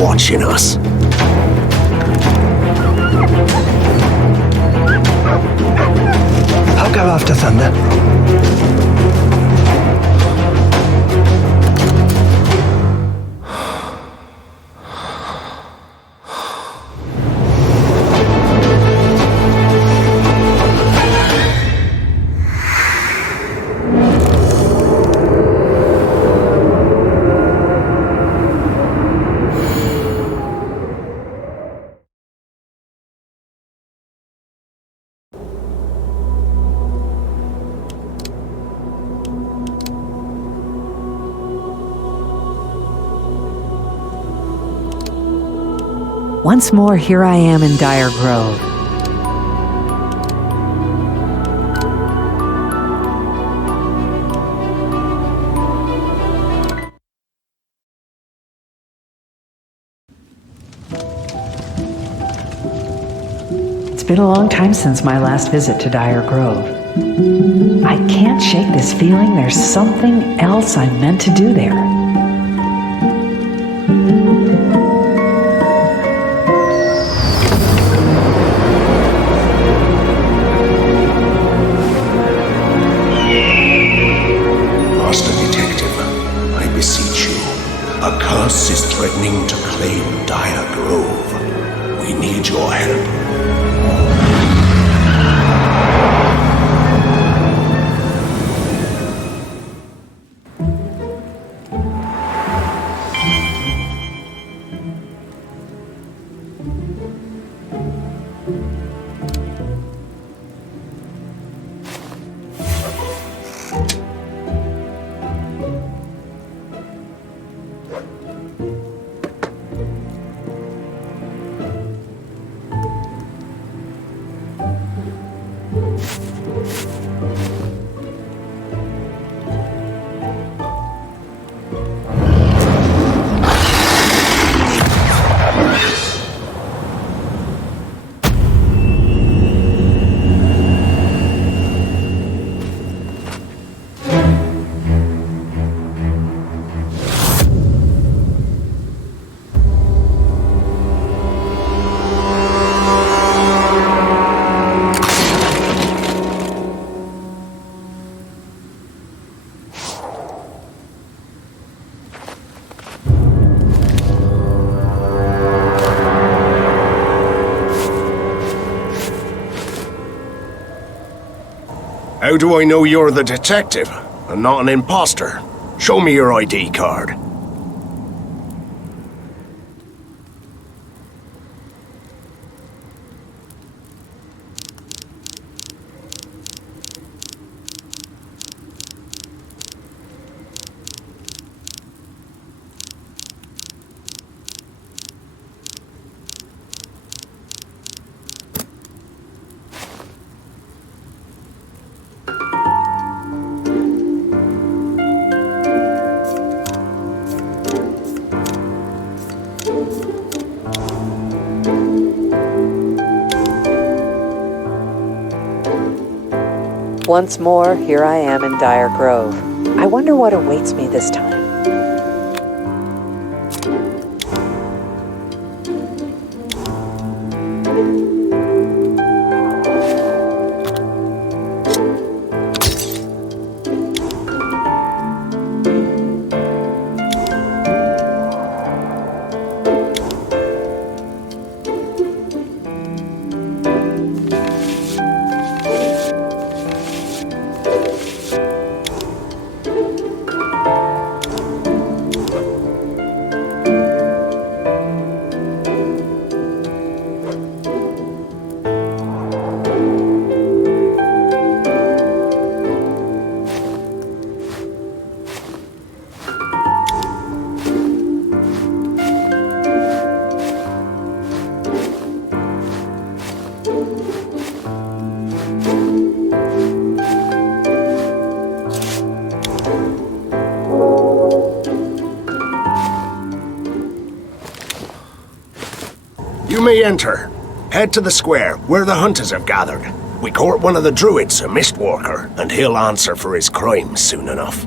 watching us. I'll go after Thunder. Once more, here I am in Dire Grove. It's been a long time since my last visit to Dire Grove. I can't shake this feeling there's something else I'm meant to do there. A curse is threatening to claim Dire Grove. We need your help. How do I know you're the detective and not an imposter? Show me your ID card. Once more, here I am in Dire Grove. I wonder what awaits me this time. You may enter. Head to the square, where the hunters have gathered. We court one of the druids, a mistwalker, and he'll answer for his crimes soon enough.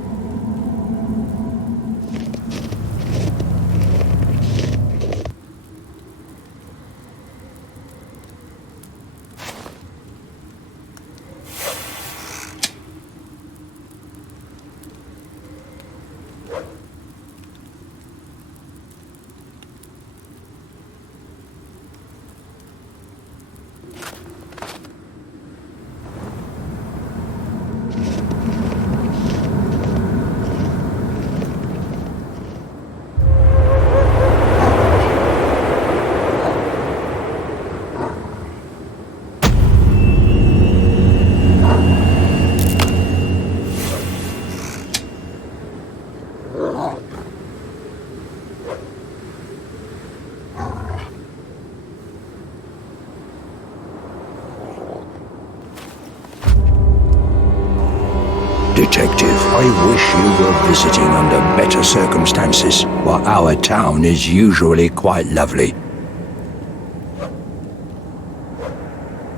Detective, I wish you were visiting under better circumstances, but our town is usually quite lovely.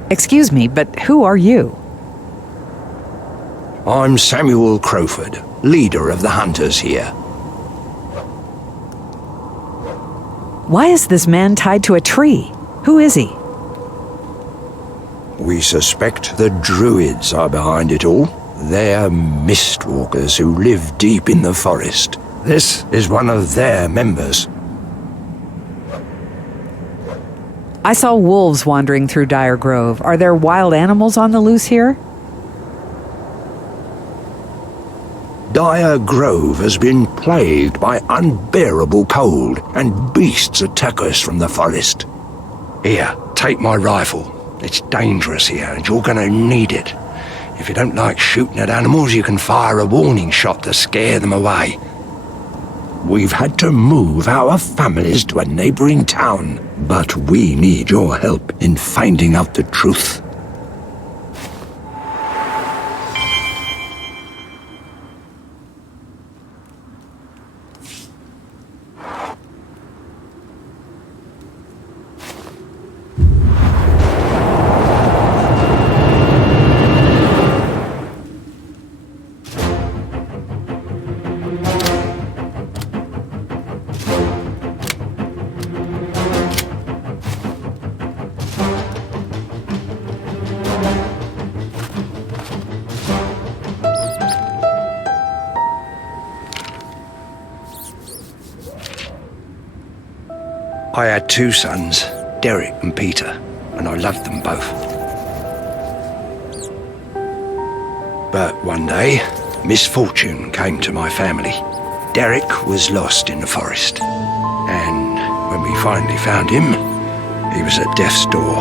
Excuse me, but who are you? I'm Samuel Crowford, leader of the hunters here. Why is this man tied to a tree? Who is he? We suspect the druids are behind it all. They're mistwalkers who live deep in the forest. This is one of their members. I saw wolves wandering through Dire Grove. Are there wild animals on the loose here? Dire Grove has been plagued by unbearable cold, and beasts attack us from the forest. Here, take my rifle. It's dangerous here, and you're gonna need it. If you don't like shooting at animals, you can fire a warning shot to scare them away. We've had to move our families to a neighboring town, but we need your help in finding out the truth. I had two sons, Derek and Peter, and I loved them both. But one day, misfortune came to my family. Derek was lost in the forest, and when we finally found him, he was at death's door.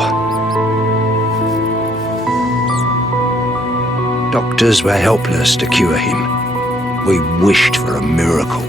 Doctors were helpless to cure him. We wished for a miracle.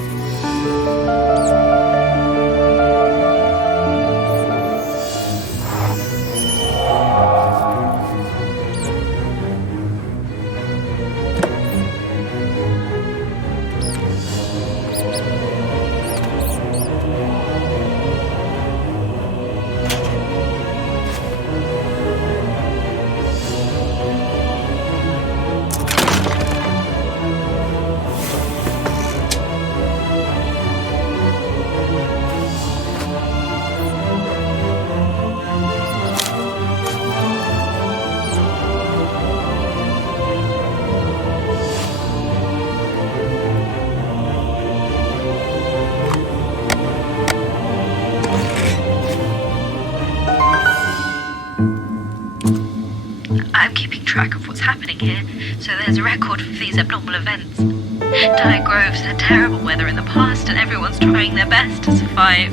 I'm keeping track of what's happening here, so there's a record of these abnormal events. Dire Grove's had terrible weather in the past, and everyone's trying their best to survive.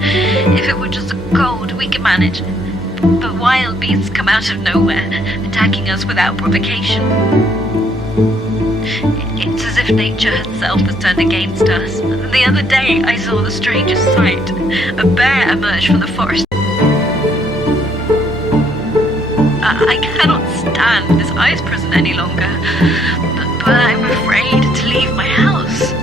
If it were just cold, we could manage. But wild beasts come out of nowhere, attacking us without provocation. It's as if nature herself has turned against us. The other day, I saw the strangest sight. A bear emerged from the forest. I cannot stand this ice prison any longer, but I'm afraid to leave my house.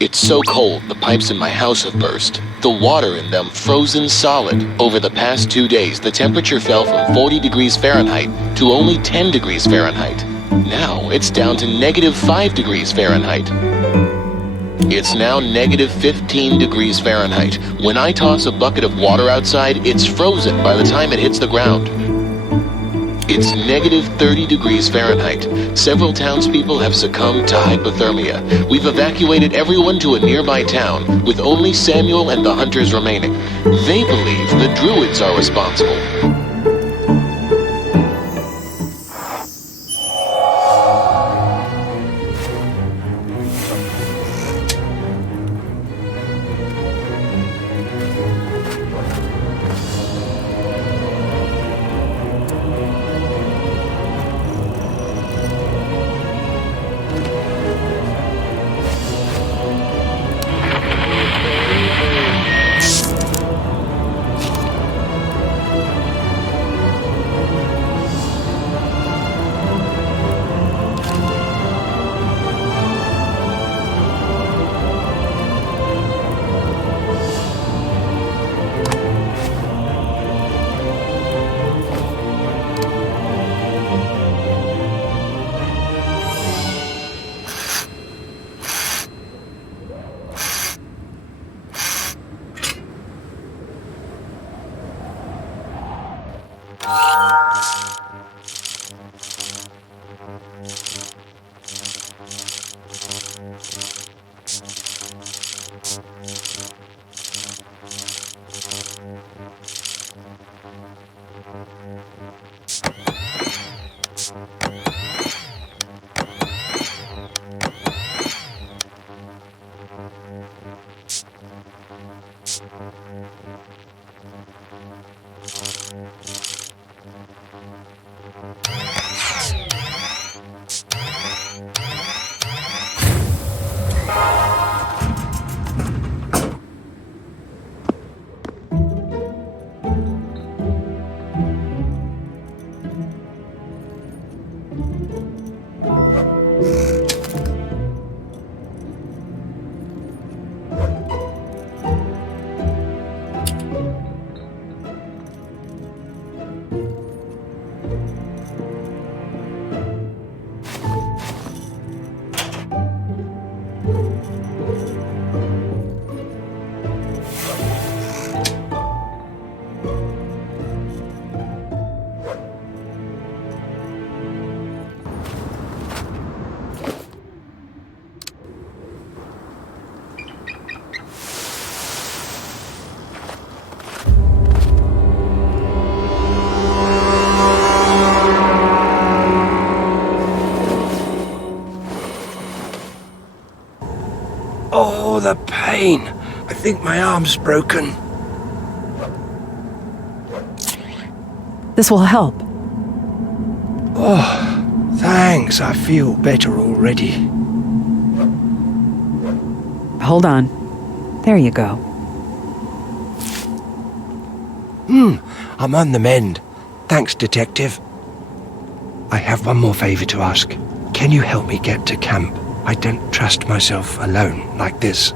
It's so cold, the pipes in my house have burst. The water in them frozen solid. Over the past 2 days, the temperature fell from 40 degrees Fahrenheit to only 10 degrees Fahrenheit. Now it's down to -5 degrees Fahrenheit. It's now -15 degrees Fahrenheit. When I toss a bucket of water outside, it's frozen by the time it hits the ground. It's -30 degrees Fahrenheit. Several townspeople have succumbed to hypothermia. We've evacuated everyone to a nearby town, with only Samuel and the hunters remaining. They believe the druids are responsible. Oh, the pain. I think my arm's broken. This will help. Oh, thanks. I feel better already. Hold on. There you go. I'm on the mend. Thanks, Detective. I have one more favor to ask. Can you help me get to camp? I don't trust myself alone like this.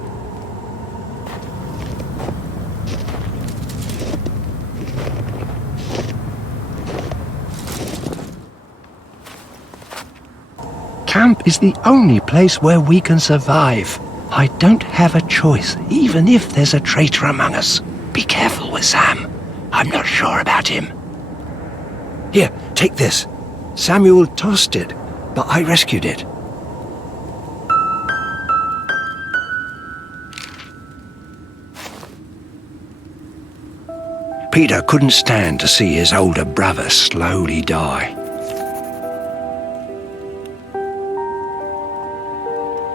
Camp is the only place where we can survive. I don't have a choice, even if there's a traitor among us. Be careful with Sam. I'm not sure about him. Here, take this. Samuel tossed it, but I rescued it. Peter couldn't stand to see his older brother slowly die.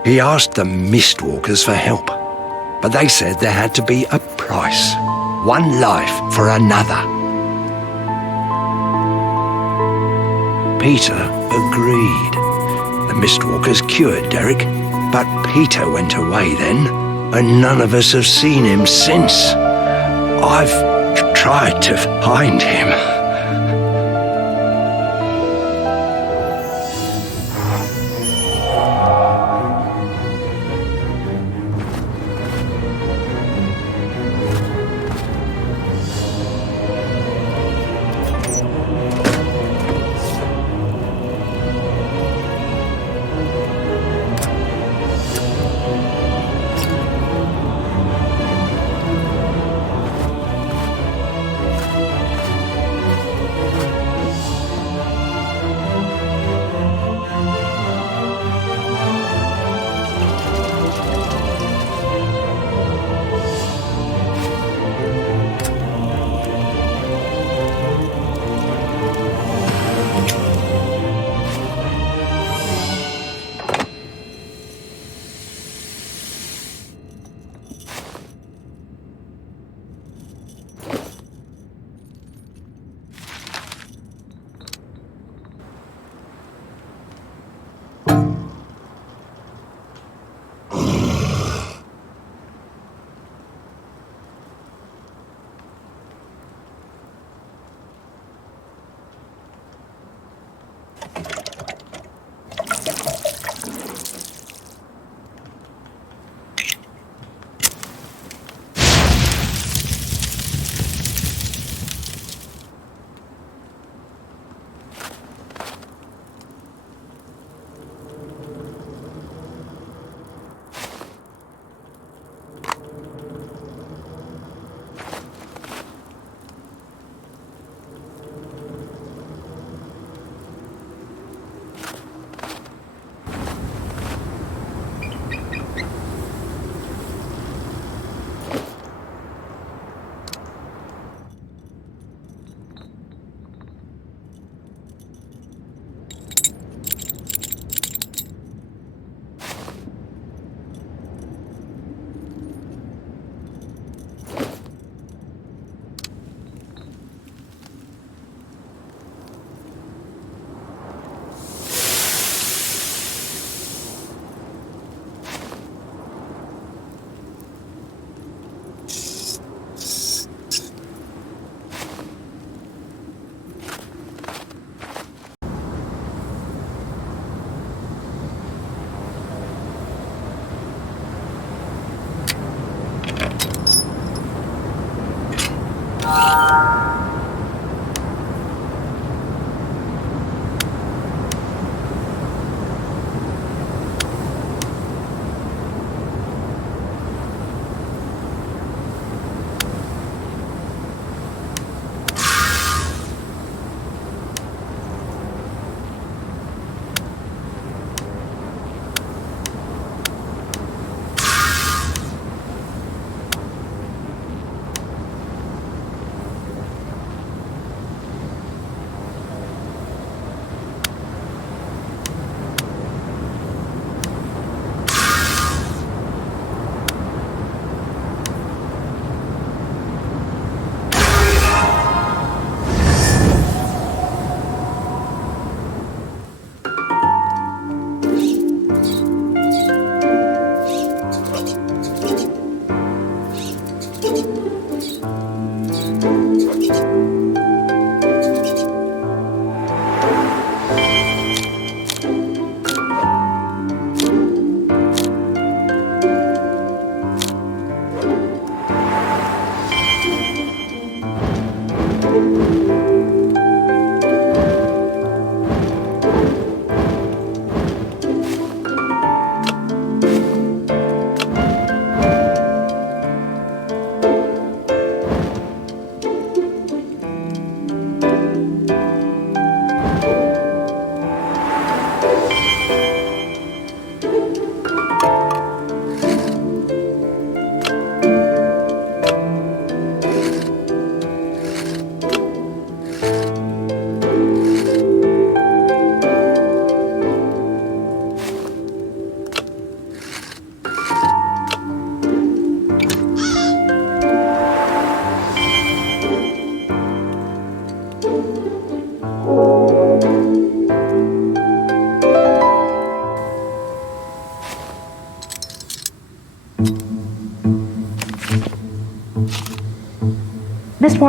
He asked the Mistwalkers for help, but they said there had to be a price. One life for another. Peter agreed. The Mistwalkers cured Derek, but Peter went away then, and none of us have seen him since. I've tried to find him.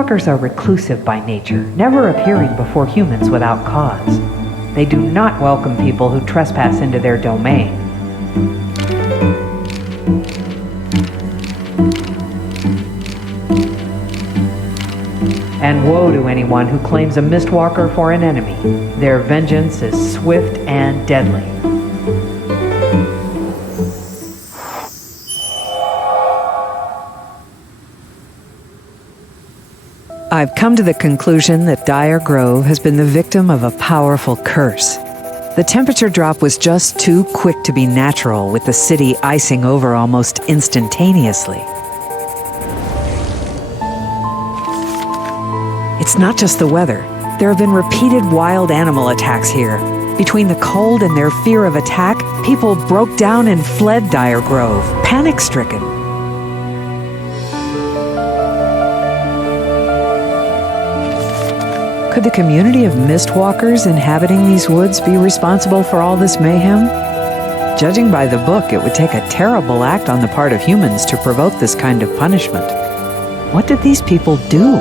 Mistwalkers are reclusive by nature, never appearing before humans without cause. They do not welcome people who trespass into their domain. And woe to anyone who claims a Mistwalker for an enemy. Their vengeance is swift and deadly. I've come to the conclusion that Dyer Grove has been the victim of a powerful curse. The temperature drop was just too quick to be natural, with the city icing over almost instantaneously. It's not just the weather. There have been repeated wild animal attacks here. Between the cold and their fear of attack, people broke down and fled Dyer Grove, panic-stricken. Could the community of Mistwalkers inhabiting these woods be responsible for all this mayhem? Judging by the book, it would take a terrible act on the part of humans to provoke this kind of punishment. What did these people do?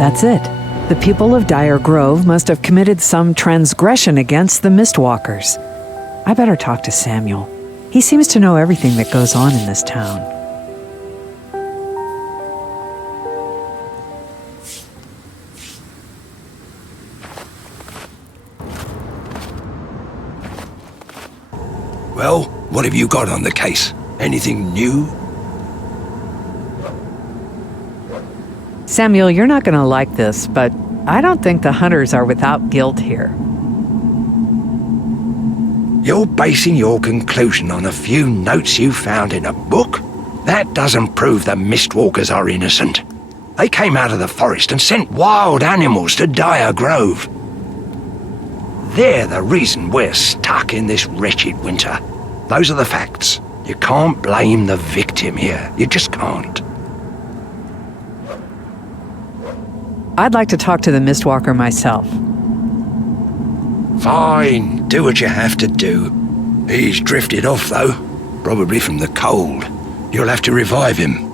That's it. The people of Dyer Grove must have committed some transgression against the Mistwalkers. I better talk to Samuel. He seems to know everything that goes on in this town. Well, what have you got on the case? Anything new? Samuel, you're not going to like this, but I don't think the hunters are without guilt here. You're basing your conclusion on a few notes you found in a book? That doesn't prove the Mistwalkers are innocent. They came out of the forest and sent wild animals to Dyer Grove. They're the reason we're stuck in this wretched winter. Those are the facts. You can't blame the victim here. You just can't. I'd like to talk to the Mistwalker myself. Fine, do what you have to do. He's drifted off, though. Probably from the cold. You'll have to revive him.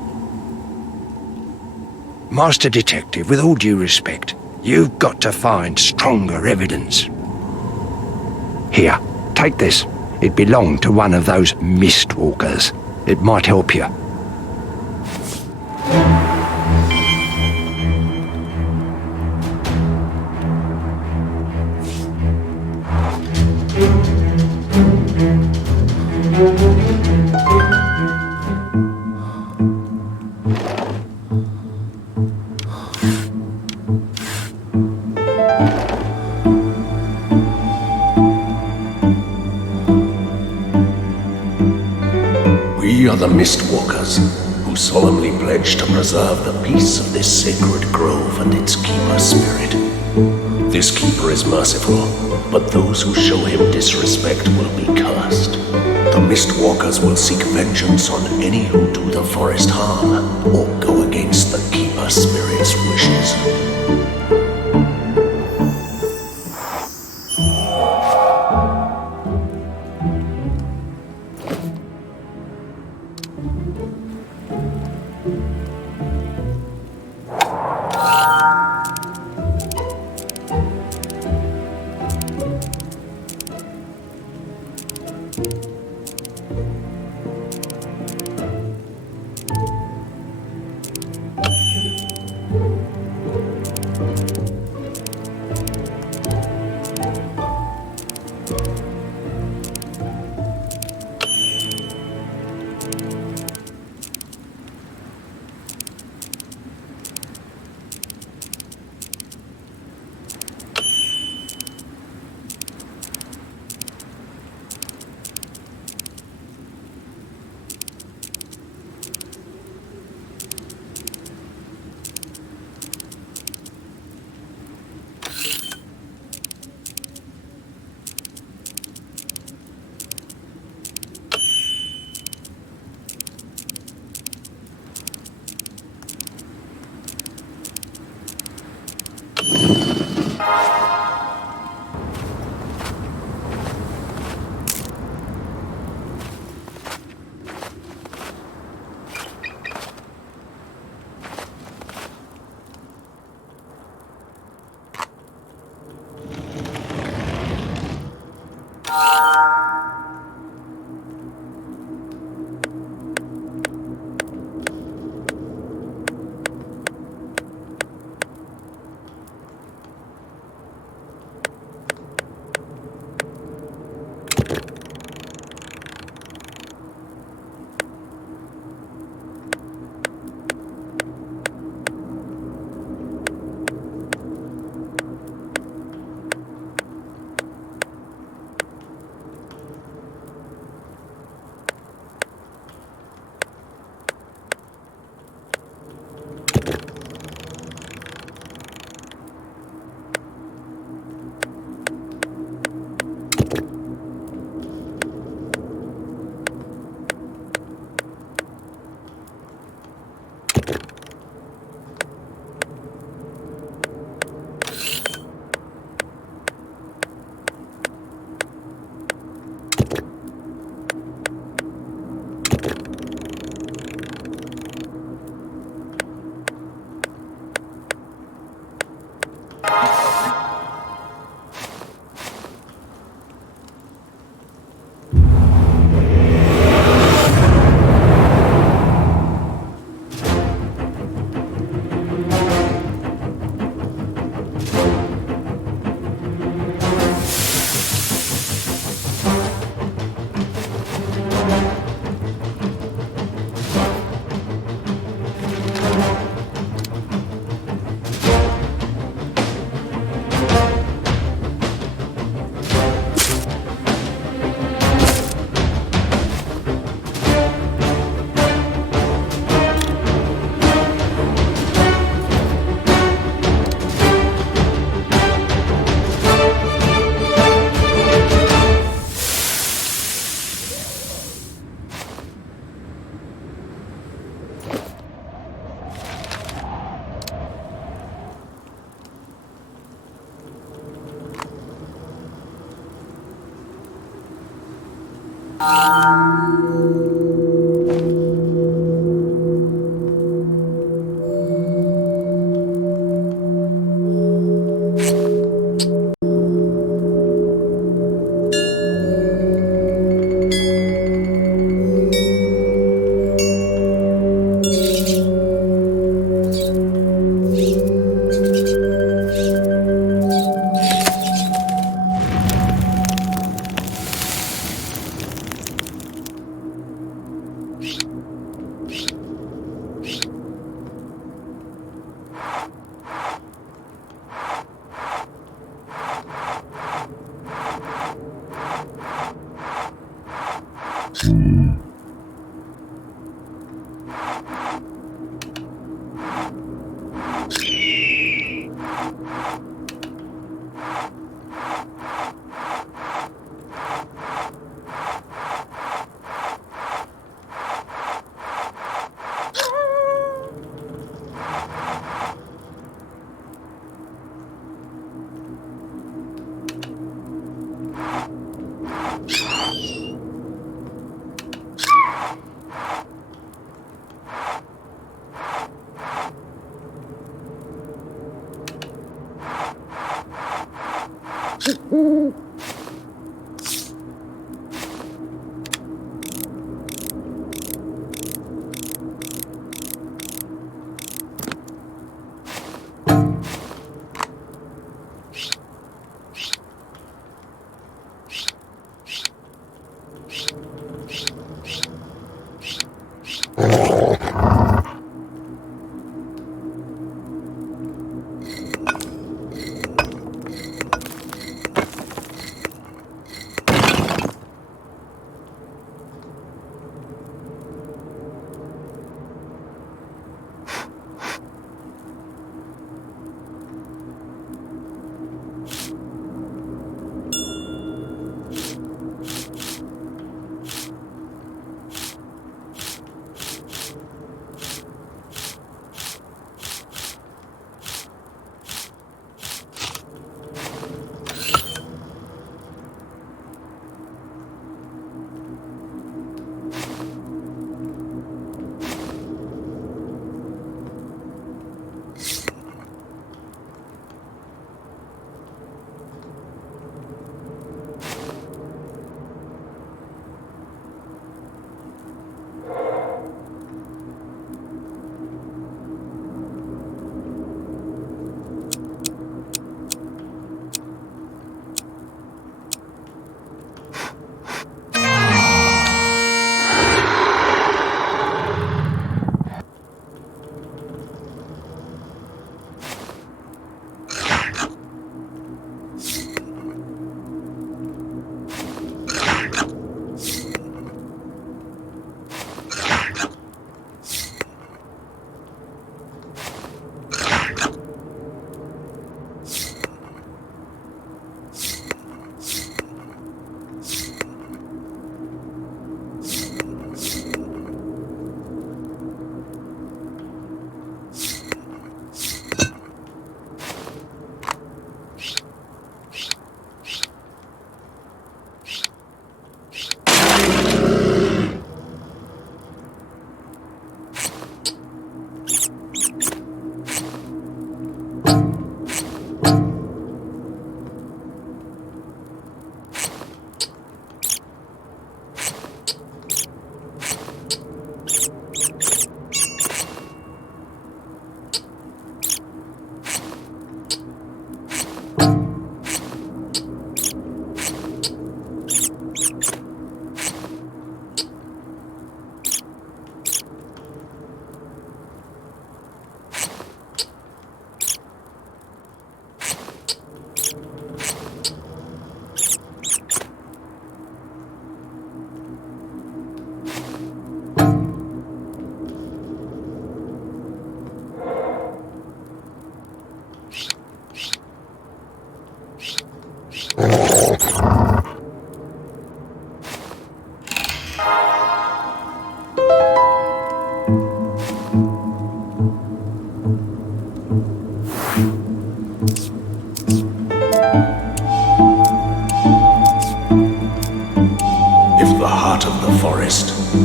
Master Detective, with all due respect, you've got to find stronger evidence. Here, take this. It belonged to one of those Mistwalkers. It might help you. We are the Mistwalkers, who solemnly pledge to preserve the peace of this sacred grove and its keeper spirit. This keeper is merciful, but those who show him disrespect will be cursed. The Mistwalkers will seek vengeance on any who do the forest harm, or go against the keeper spirit's wishes.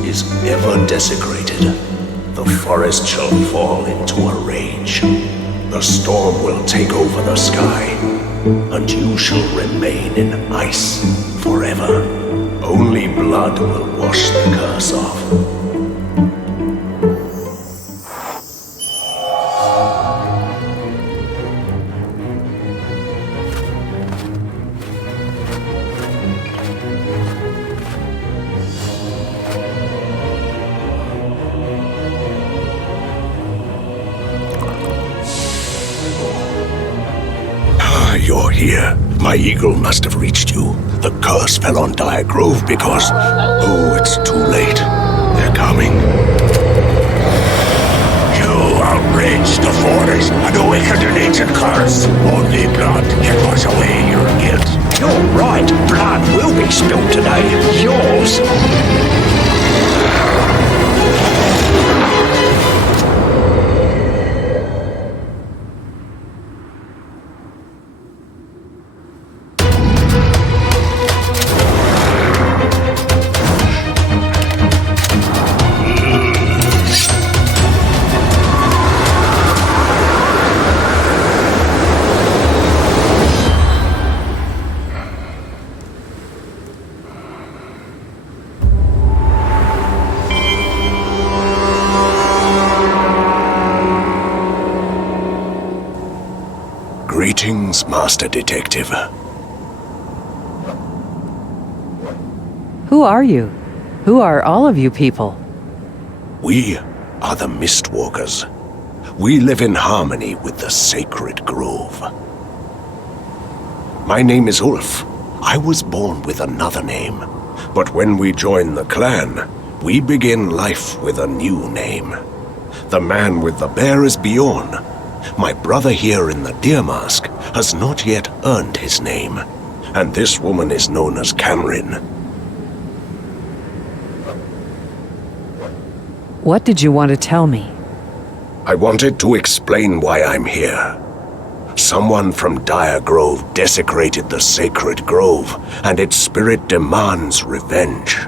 is ever desecrated, the forest shall fall into a rage. The storm will take over the sky, and you shall remain in ice forever. Only blood will wash the curse off. You're here. My eagle must have reached you. The curse fell on Dire Grove because... Oh, it's too late. They're coming. You outraged the forest and awakened an ancient curse. Only blood can wash away your guilt. You're right. Blood will be spilled today. Yours. Greetings, Master Detective. Who are you? Who are all of you people? We are the Mistwalkers. We live in harmony with the sacred grove. My name is Ulf. I was born with another name. But when we join the clan, we begin life with a new name. The man with the bear is Bjorn. My brother here in the deer mask has not yet earned his name. And this woman is known as Cameron. What did you want to tell me? I wanted to explain why I'm here. Someone from Dire Grove desecrated the sacred grove, and its spirit demands revenge.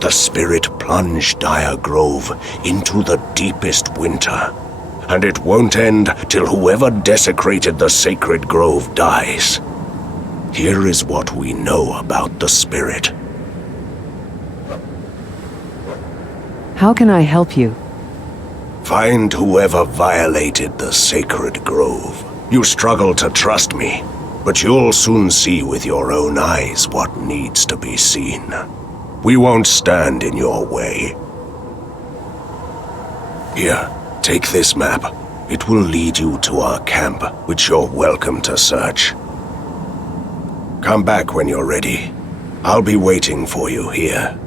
The spirit plunged Dire Grove into the deepest winter, and it won't end till whoever desecrated the sacred grove dies. Here is what we know about the spirit. How can I help you? Find whoever violated the sacred grove. You struggle to trust me, but you'll soon see with your own eyes what needs to be seen. We won't stand in your way. Here, take this map. It will lead you to our camp, which you're welcome to search. Come back when you're ready. I'll be waiting for you here.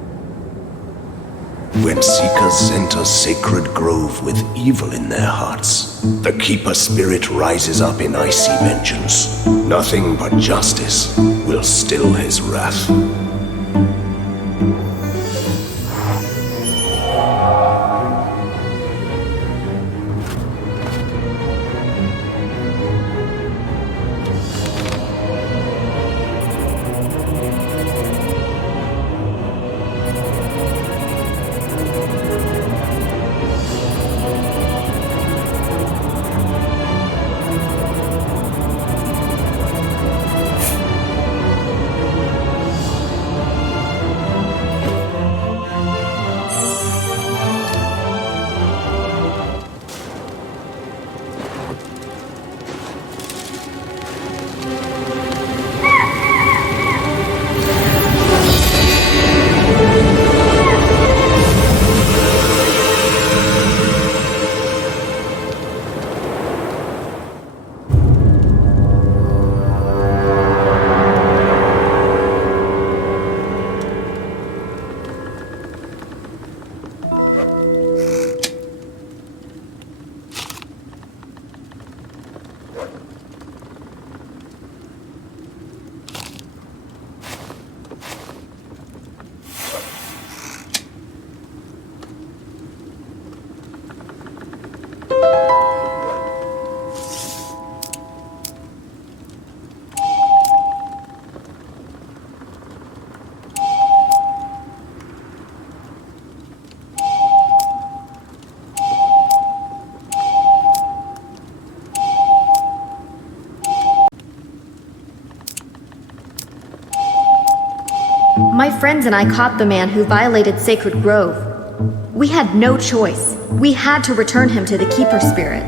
When seekers enter sacred grove with evil in their hearts, the keeper spirit rises up in icy vengeance. Nothing but justice will still his wrath. My friends and I caught the man who violated Sacred Grove. We had no choice. We had to return him to the Keeper Spirit.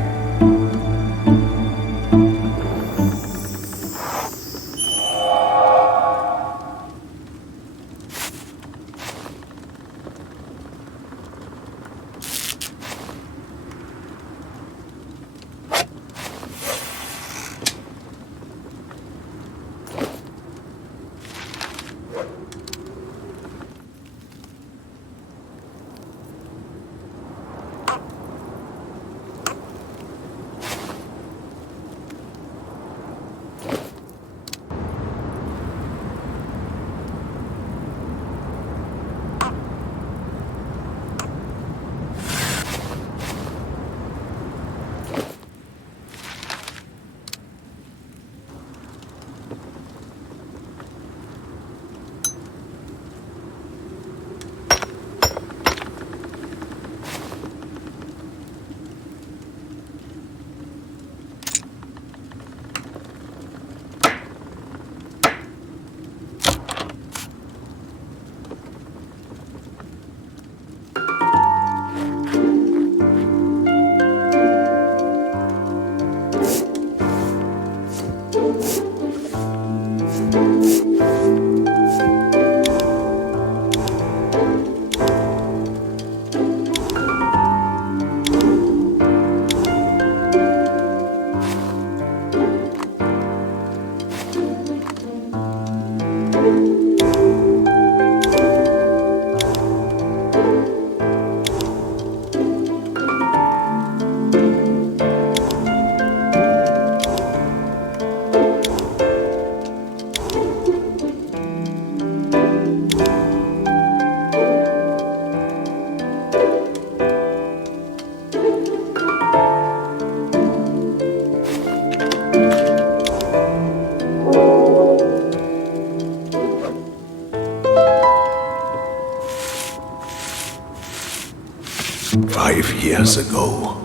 Years ago,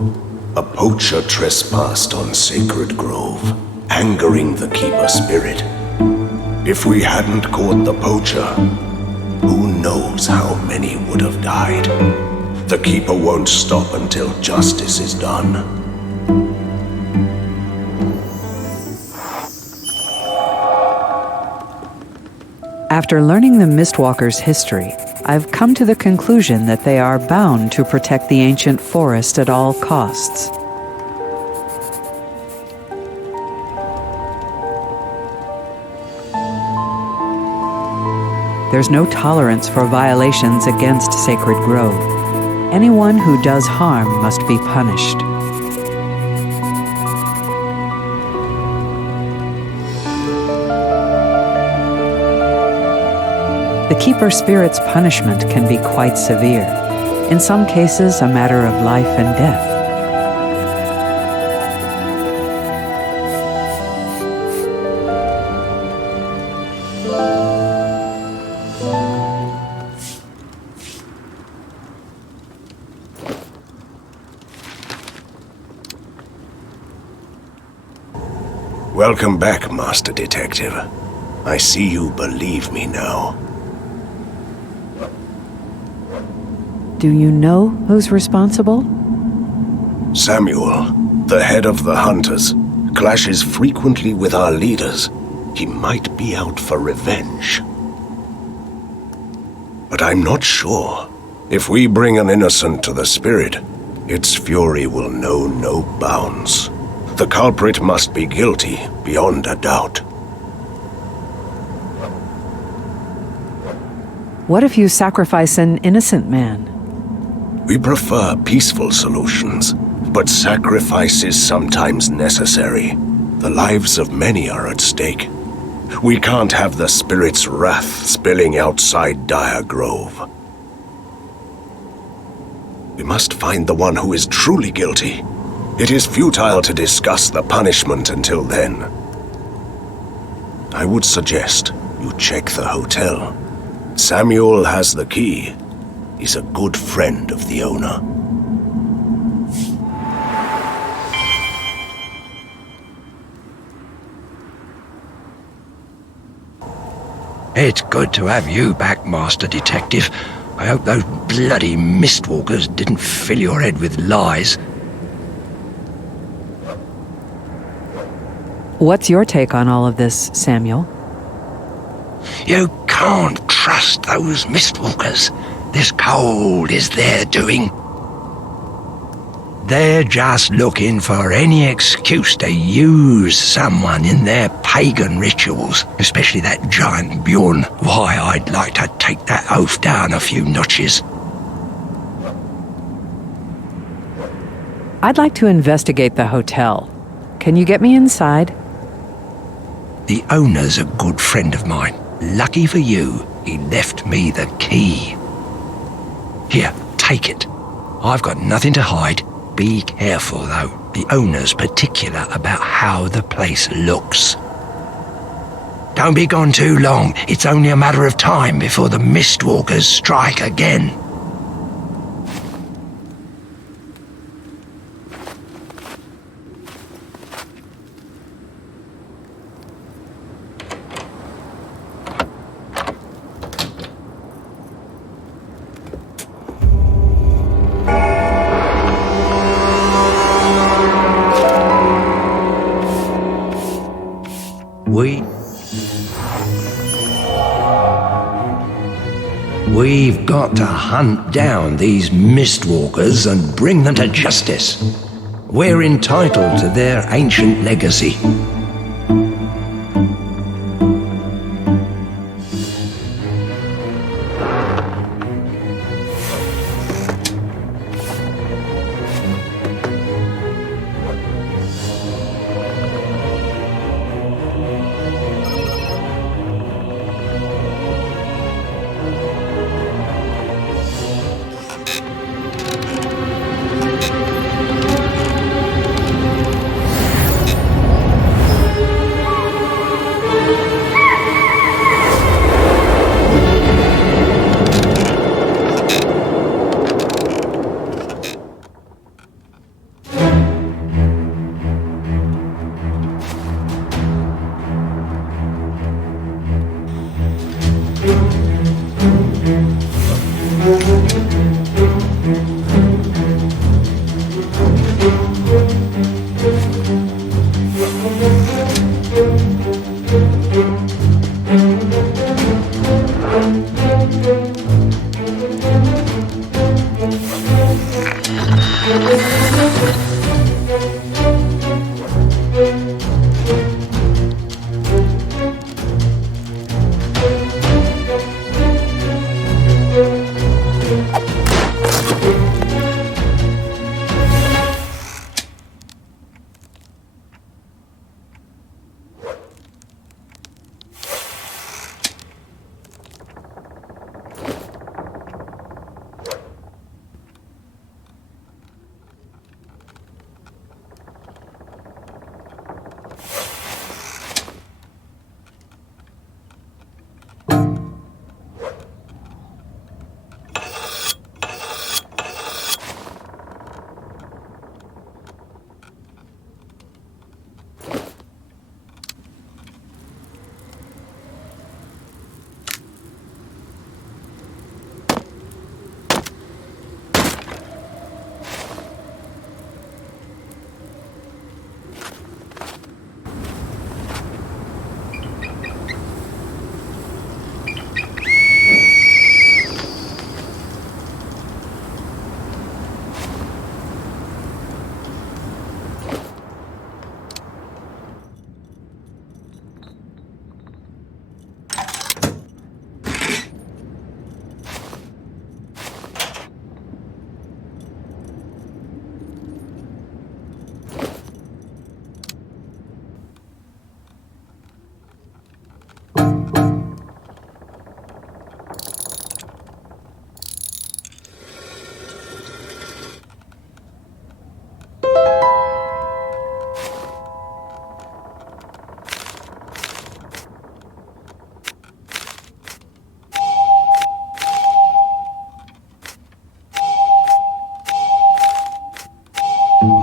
a poacher trespassed on Sacred Grove, angering the Keeper Spirit. If we hadn't caught the poacher, who knows how many would have died. The Keeper won't stop until justice is done. After learning the Mistwalkers' history, I've come to the conclusion that they are bound to protect the ancient forest at all costs. There's no tolerance for violations against Sacred Grove. Anyone who does harm must be punished. The Keeper Spirit's punishment can be quite severe, in some cases a matter of life and death. Welcome back, Master Detective. I see you believe me now. Do you know who's responsible? Samuel, the head of the Hunters, clashes frequently with our leaders. He might be out for revenge. But I'm not sure. If we bring an innocent to the Spirit, its fury will know no bounds. The culprit must be guilty, beyond a doubt. What if you sacrifice an innocent man? We prefer peaceful solutions, but sacrifice is sometimes necessary. The lives of many are at stake. We can't have the Spirit's wrath spilling outside Dire Grove. We must find the one who is truly guilty. It is futile to discuss the punishment until then. I would suggest you check the hotel. Samuel has the key. He's a good friend of the owner. It's good to have you back, Master Detective. I hope those bloody mistwalkers didn't fill your head with lies. What's your take on all of this, Samuel? You can't trust those mistwalkers. This cold is their doing. They're just looking for any excuse to use someone in their pagan rituals, especially that giant Bjorn. Why, I'd like to take that oath down a few notches. I'd like to investigate the hotel. Can you get me inside? The owner's a good friend of mine. Lucky for you, he left me the key. Here, take it. I've got nothing to hide. Be careful, though. The owner's particular about how the place looks. Don't be gone too long. It's only a matter of time before the mistwalkers strike again. We've got to hunt down these mistwalkers and bring them to justice. We're entitled to their ancient legacy.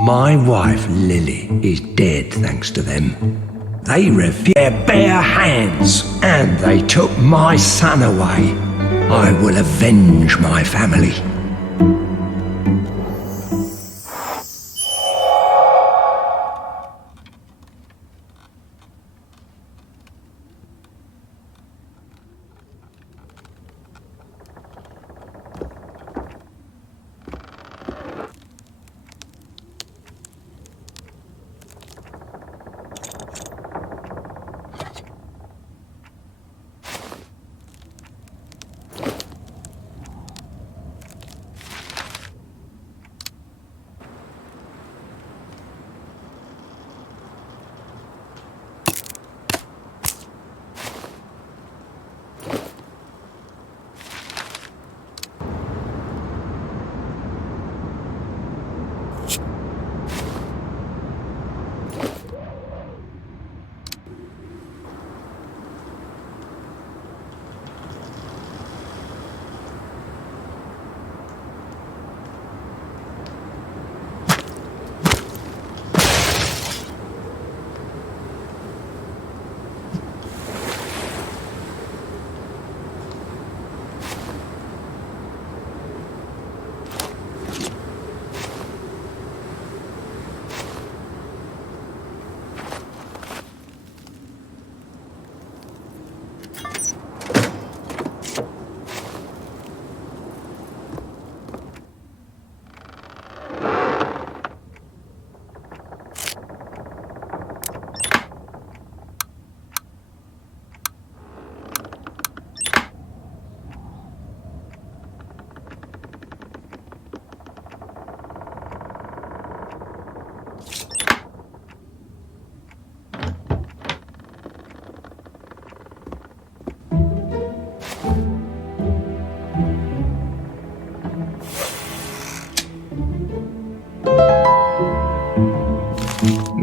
My wife, Lily, is dead thanks to them. They refused their bare hands, and they took my son away. I will avenge my family.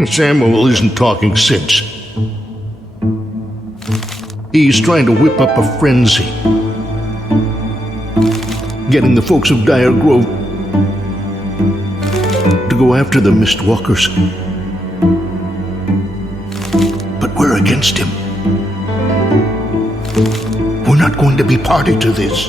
Samuel isn't talking sense. He's trying to whip up a frenzy, getting the folks of Dire Grove to go after the Mistwalkers. But we're against him. We're not going to be party to this.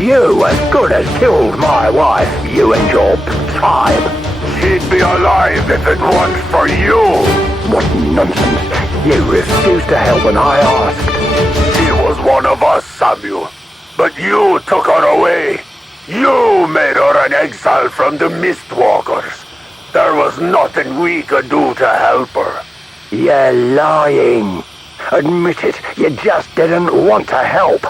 You as good as killed my wife, you and your tribe. She'd be alive if it weren't for you. What nonsense. You refused to help when I asked. She was one of us, Samuel. But you took her away. You made her an exile from the Mistwalkers. There was nothing we could do to help her. You're lying. Admit it, you just didn't want to help.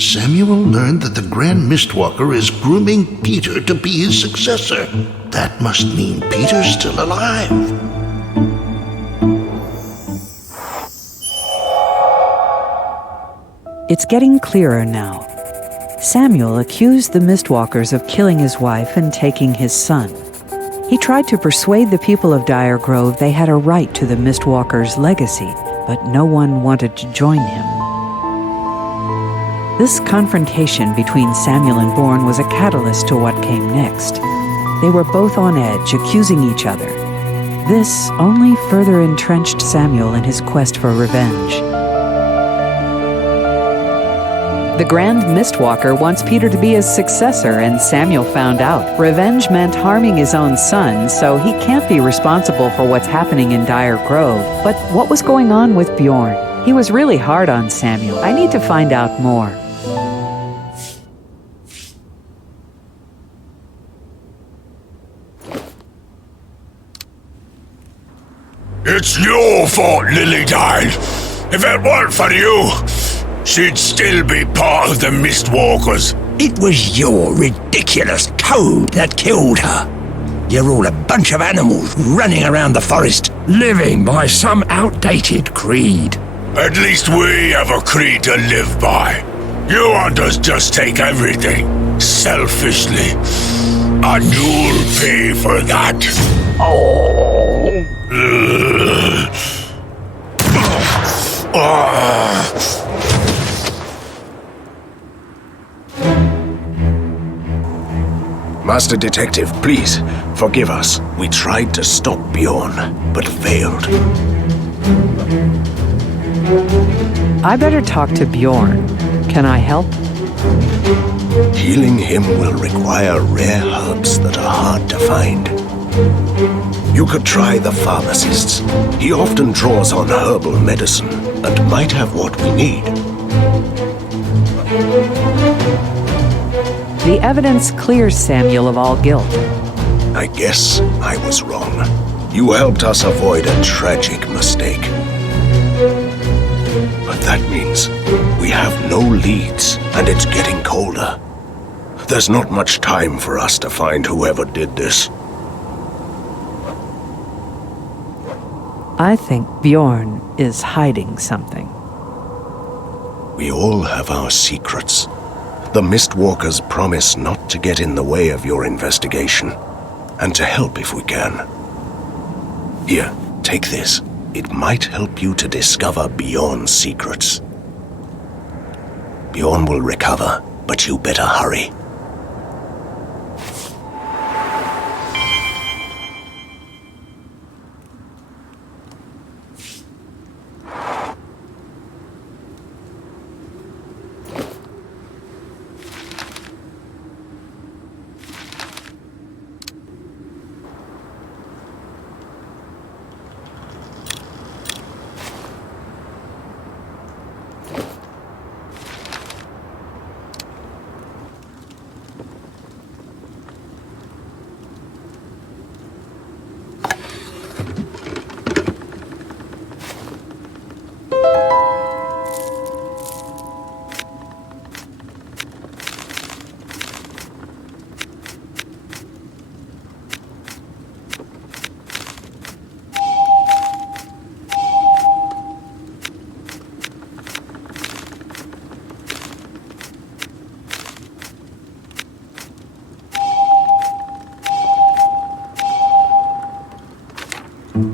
Samuel learned that the Grand Mistwalker is grooming Peter to be his successor. That must mean Peter's still alive. It's getting clearer now. Samuel accused the Mistwalkers of killing his wife and taking his son. He tried to persuade the people of Dire Grove they had a right to the Mistwalkers' legacy, but no one wanted to join him. This confrontation between Samuel and Bourne was a catalyst to what came next. They were both on edge, accusing each other. This only further entrenched Samuel in his quest for revenge. The Grand Mistwalker wants Peter to be his successor, and Samuel found out. Revenge meant harming his own son, so he can't be responsible for what's happening in Dire Grove. But what was going on with Bjorn? He was really hard on Samuel. I need to find out more. It's your fault, Lily died. If it weren't for you, she'd still be part of the Mistwalkers. It was your ridiculous code that killed her. You're all a bunch of animals running around the forest, living by some outdated creed. At least we have a creed to live by. You hunters just take everything, selfishly. And you'll pay for that. Master Detective, please, forgive us. We tried to stop Bjorn, but failed. I better talk to Bjorn. Can I help? Healing him will require rare herbs that are hard to find. You could try the pharmacist's. He often draws on herbal medicine and might have what we need. The evidence clears Samuel of all guilt. I guess I was wrong. You helped us avoid a tragic mistake. But that means we have no leads, and it's getting colder. There's not much time for us to find whoever did this. I think Bjorn is hiding something. We all have our secrets. The Mistwalkers promise not to get in the way of your investigation, and to help if we can. Here, take this. It might help you to discover Bjorn's secrets. Bjorn will recover, but you better hurry.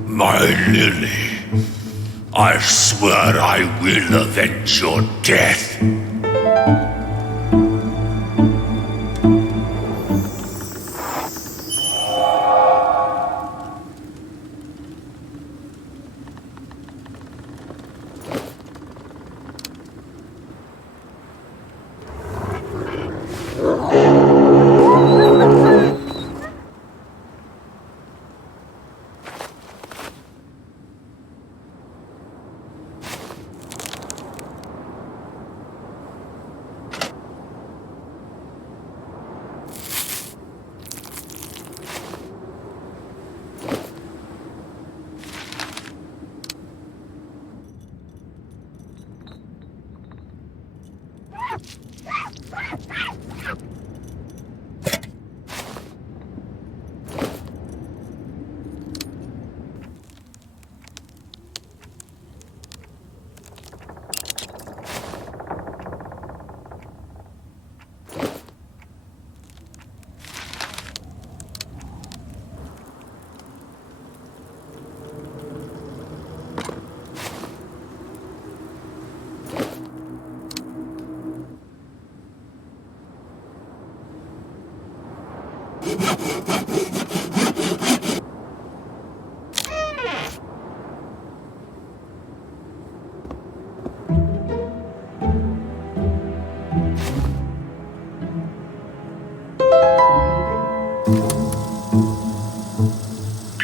My Lily, I swear I will avenge your death.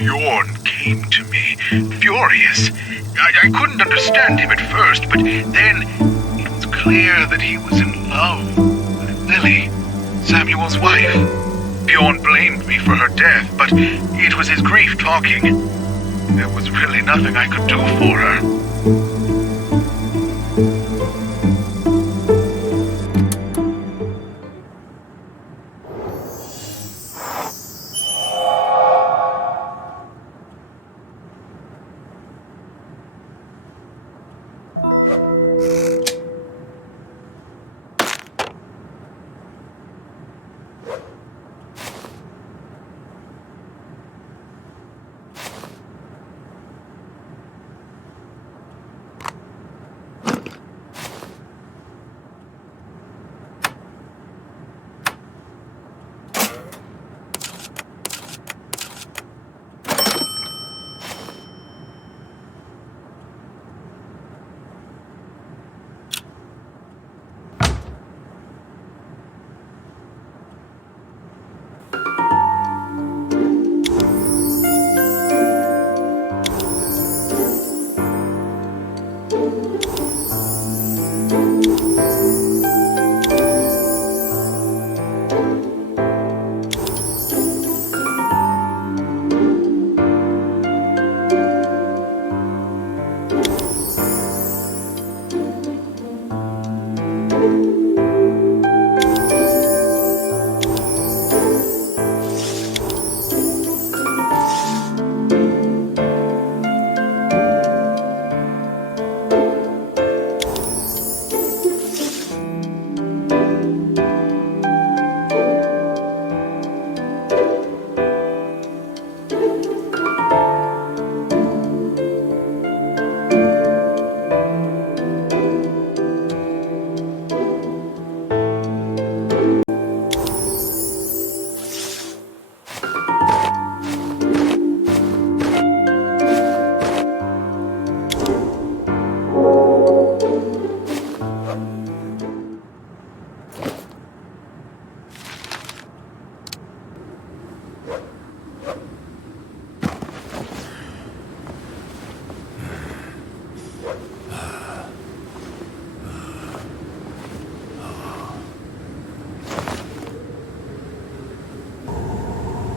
Bjorn came to me, furious. I couldn't understand him at first, but then it was clear that he was in love with Lily, Samuel's wife. Bjorn blamed me for her death, but it was his grief talking. There was really nothing I could do for her.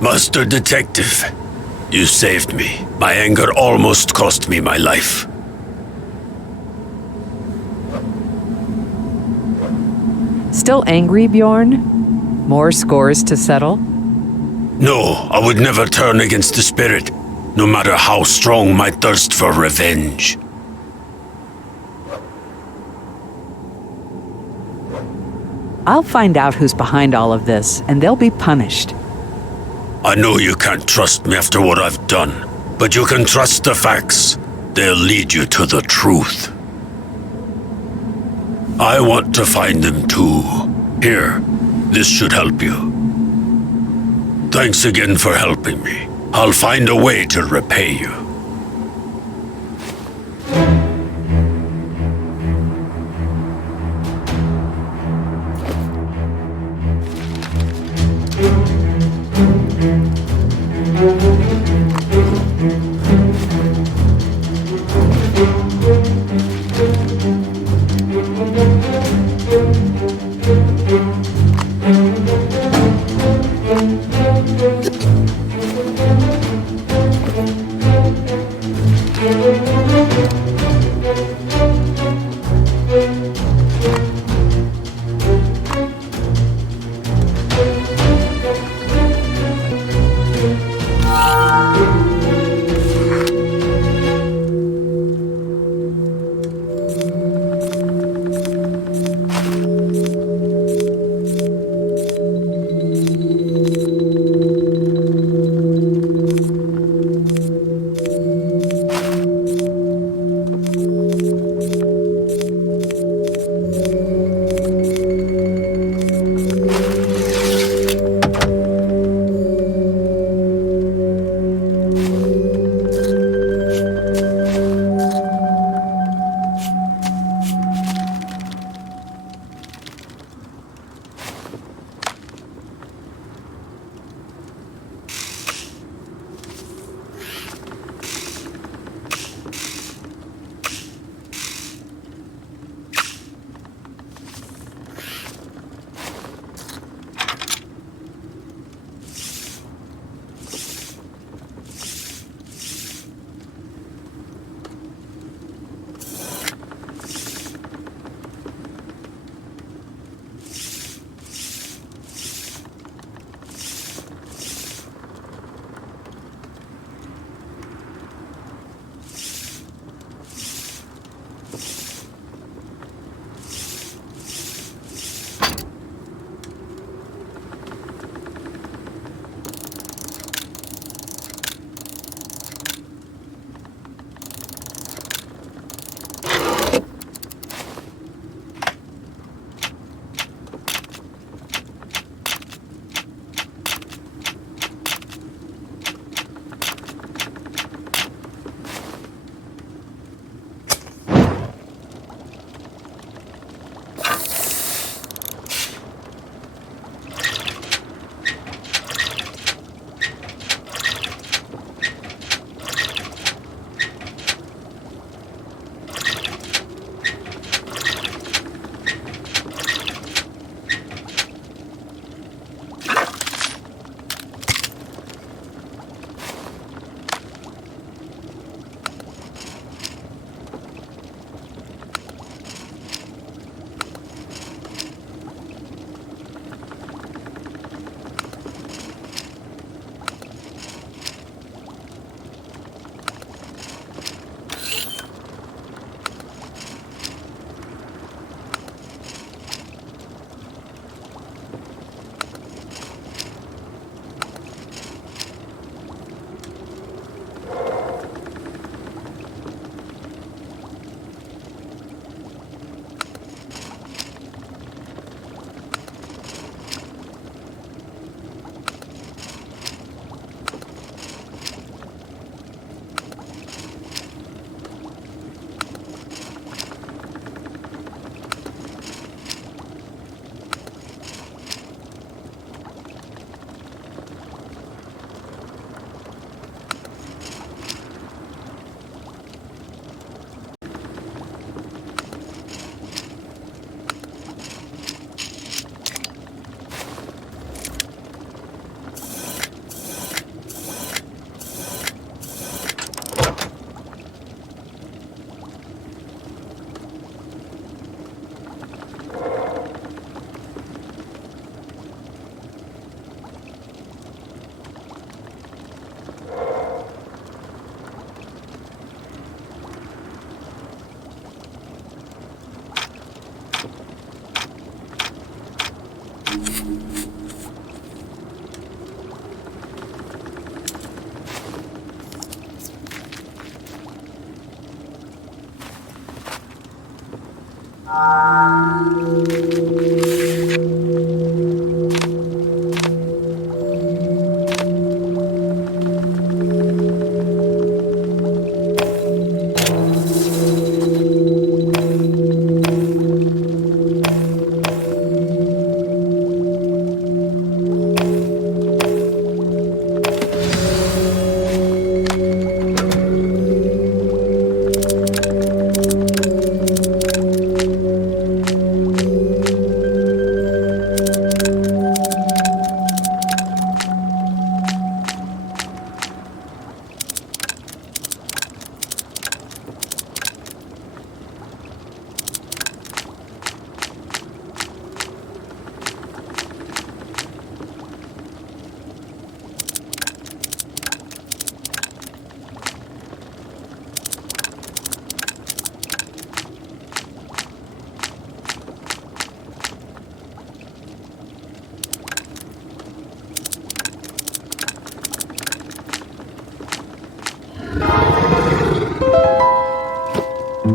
Master Detective, you saved me. My anger almost cost me my life. Still angry, Bjorn? More scores to settle? No, I would never turn against the spirit, no matter how strong my thirst for revenge. I'll find out who's behind all of this, and they'll be punished. I know you can't trust me after what I've done, but you can trust the facts. They'll lead you to the truth. I want to find them too. Here, this should help you. Thanks again for helping me. I'll find a way to repay you.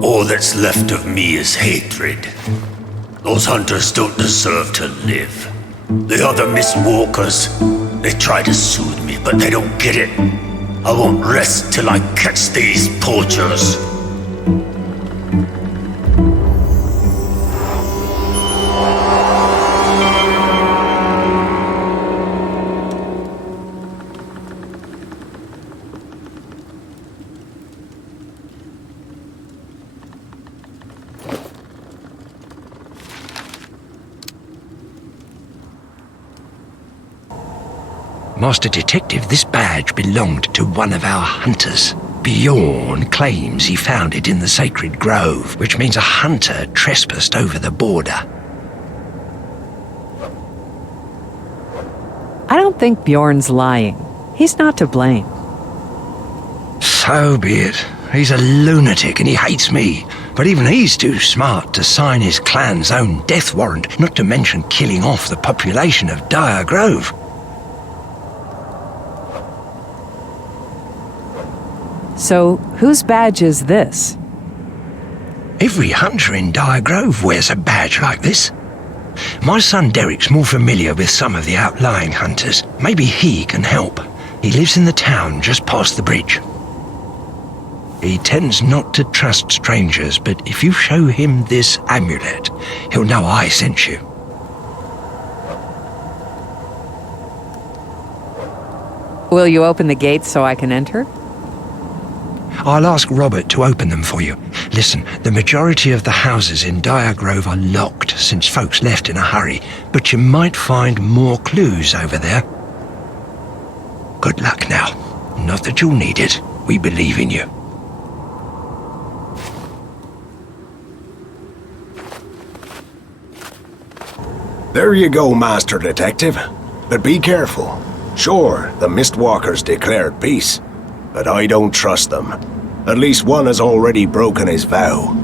All that's left of me is hatred. Those hunters don't deserve to live. The other Mistwalkers, they try to soothe me, but they don't get it. I won't rest till I catch these poachers. Master Detective, this badge belonged to one of our hunters. Bjorn claims he found it in the sacred grove, which means a hunter trespassed over the border. I don't think Bjorn's lying. He's not to blame. So be it. He's a lunatic and he hates me. But even he's too smart to sign his clan's own death warrant, not to mention killing off the population of Dire Grove. So, whose badge is this? Every hunter in Dire Grove wears a badge like this. My son Derek's more familiar with some of the outlying hunters. Maybe he can help. He lives in the town just past the bridge. He tends not to trust strangers, but if you show him this amulet, he'll know I sent you. Will you open the gates so I can enter? I'll ask Robert to open them for you. Listen, the majority of the houses in Dire Grove are locked since folks left in a hurry, but you might find more clues over there. Good luck now. Not that you'll need it. We believe in you. There you go, Master Detective. But be careful. Sure, the Mistwalkers declared peace, but I don't trust them. At least one has already broken his vow.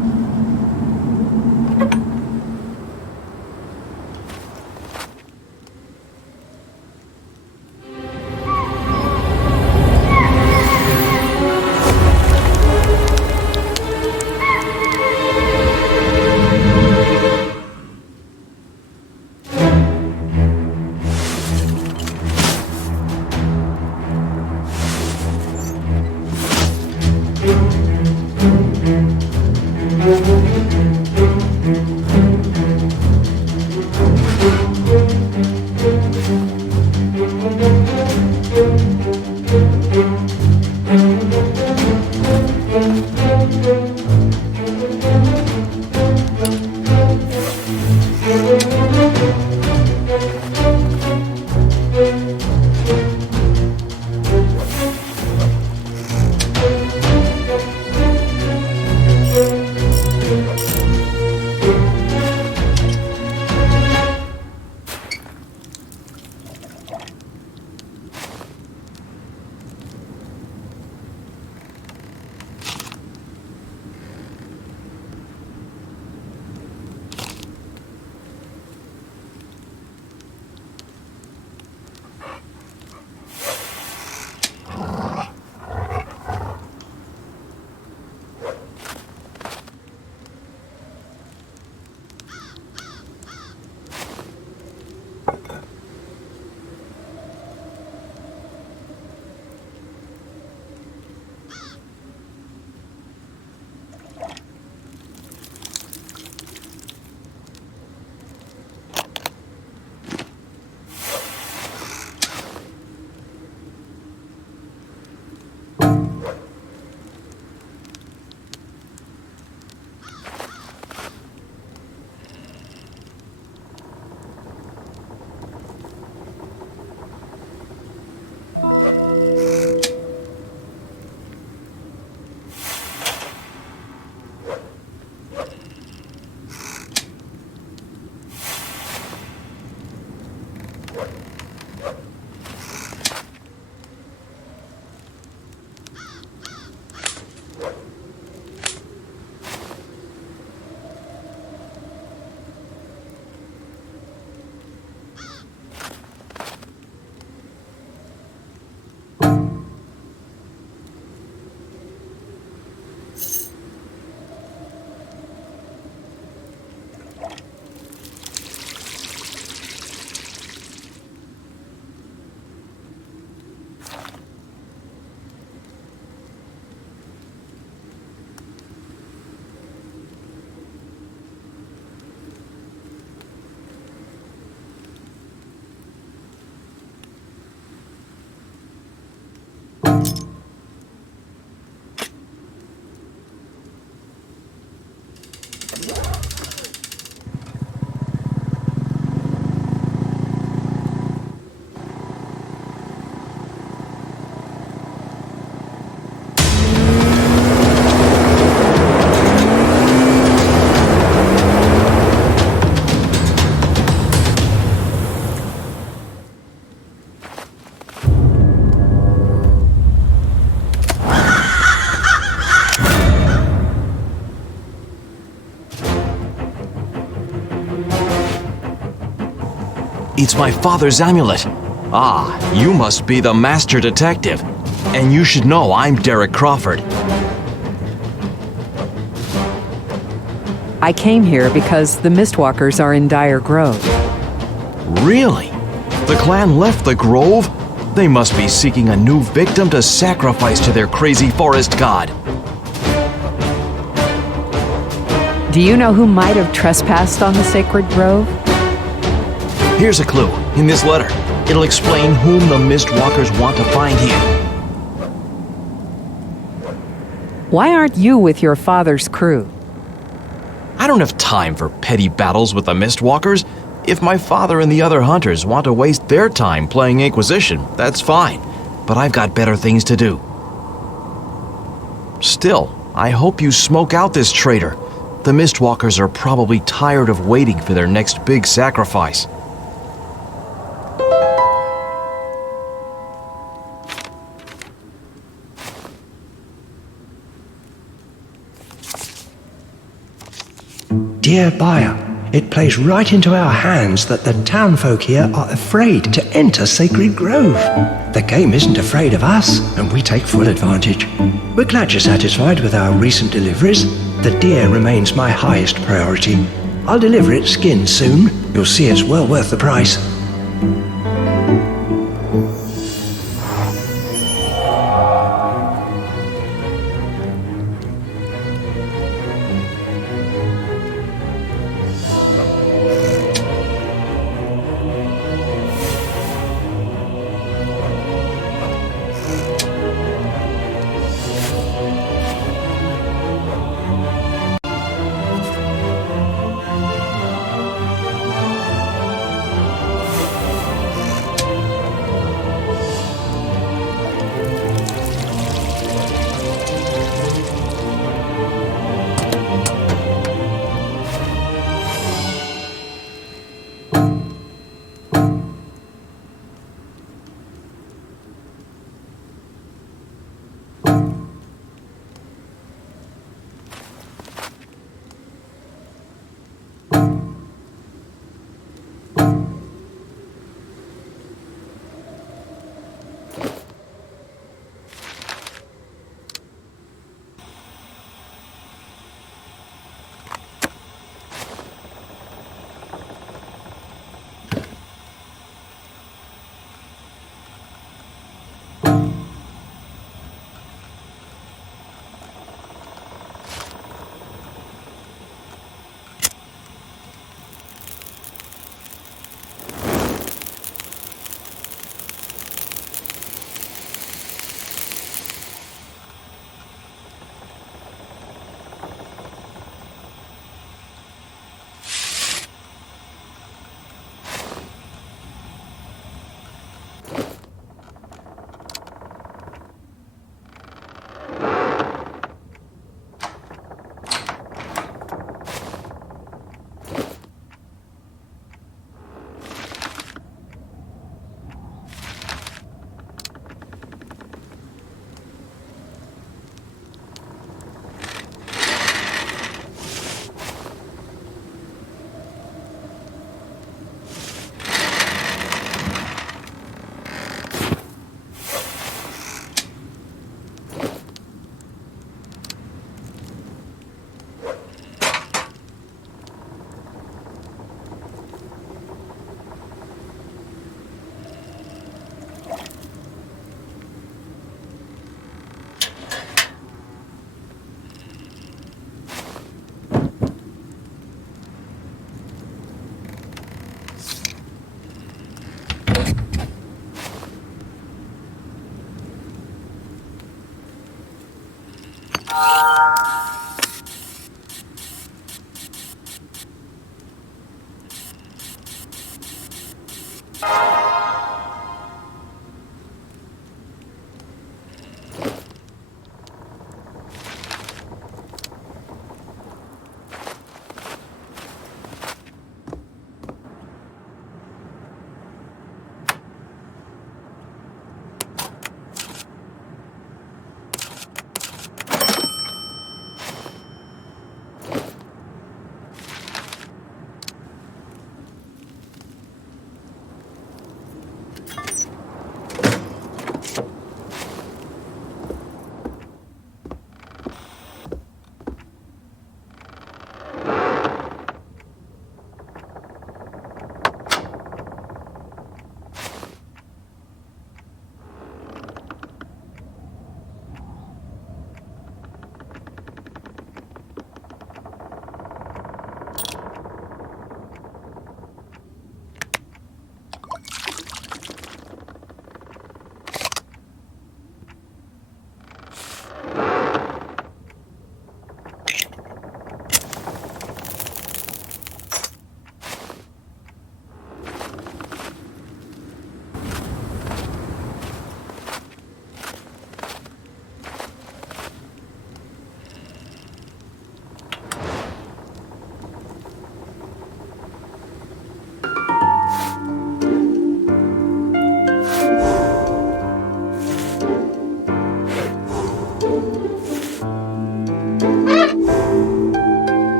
It's my father's amulet. Ah, you must be the master detective. And you should know I'm Derek Crawford. I came here because the Mistwalkers are in Dire Grove. Really? The clan left the grove? They must be seeking a new victim to sacrifice to their crazy forest god. Do you know who might have trespassed on the sacred grove? Here's a clue in this letter. It'll explain whom the Mistwalkers want to find here. Why aren't you with your father's crew? I don't have time for petty battles with the Mistwalkers. If my father and the other hunters want to waste their time playing Inquisition, that's fine. But I've got better things to do. Still, I hope you smoke out this traitor. The Mistwalkers are probably tired of waiting for their next big sacrifice. Dear buyer, it plays right into our hands that the townfolk here are afraid to enter Sacred Grove. The game isn't afraid of us, and we take full advantage. We're glad you're satisfied with our recent deliveries. The deer remains my highest priority. I'll deliver it skinned soon. You'll see it's well worth the price.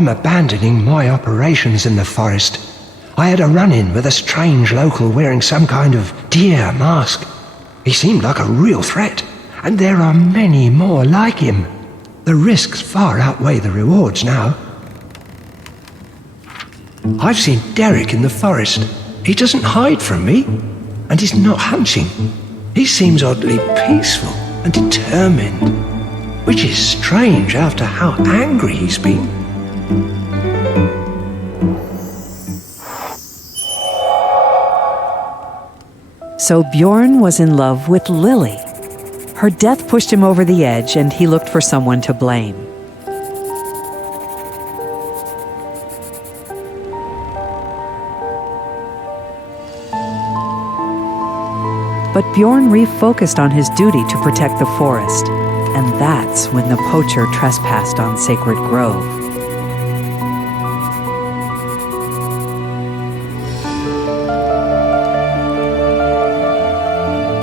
I'm abandoning my operations in the forest. I had a run-in with a strange local wearing some kind of deer mask. He seemed like a real threat, and there are many more like him. The risks far outweigh the rewards now. I've seen Derek in the forest. He doesn't hide from me, and he's not hunching. He seems oddly peaceful and determined, which is strange after how angry he's been. So Bjorn was in love with Lily. Her death pushed him over the edge, and he looked for someone to blame. But Bjorn refocused on his duty to protect the forest, and that's when the poacher trespassed on Sacred Grove.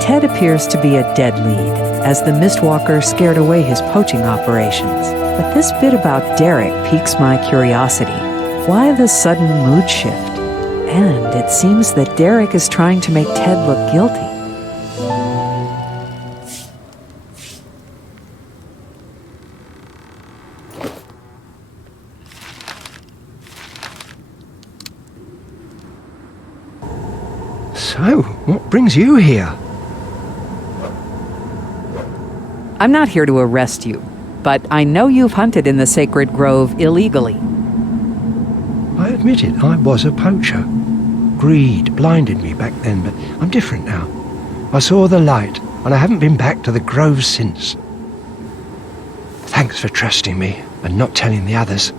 Ted appears to be a dead lead, as the Mistwalker scared away his poaching operations. But this bit about Derek piques my curiosity. Why the sudden mood shift? And it seems that Derek is trying to make Ted look guilty. So, what brings you here? I'm not here to arrest you, but I know you've hunted in the Sacred Grove illegally. I admit it, I was a poacher. Greed blinded me back then, but I'm different now. I saw the light, and I haven't been back to the Grove since. Thanks for trusting me and not telling the others.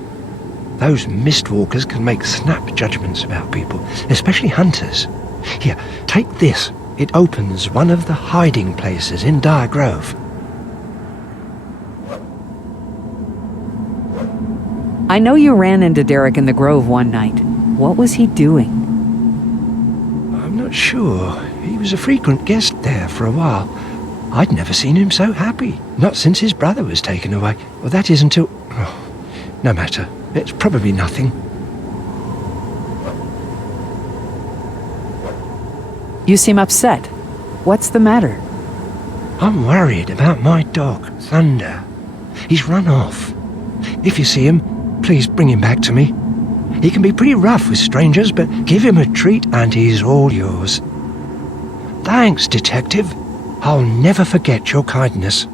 Those Mistwalkers can make snap judgments about people, especially hunters. Here, take this. It opens one of the hiding places in Dire Grove. I know you ran into Derek in the Grove one night. What was he doing? I'm not sure. He was a frequent guest there for a while. I'd never seen him so happy. Not since his brother was taken away. Well, that is until... Oh, no matter. It's probably nothing. You seem upset. What's the matter? I'm worried about my dog, Thunder. He's run off. If you see him, please bring him back to me. He can be pretty rough with strangers, but give him a treat and he's all yours. Thanks, Detective. I'll never forget your kindness.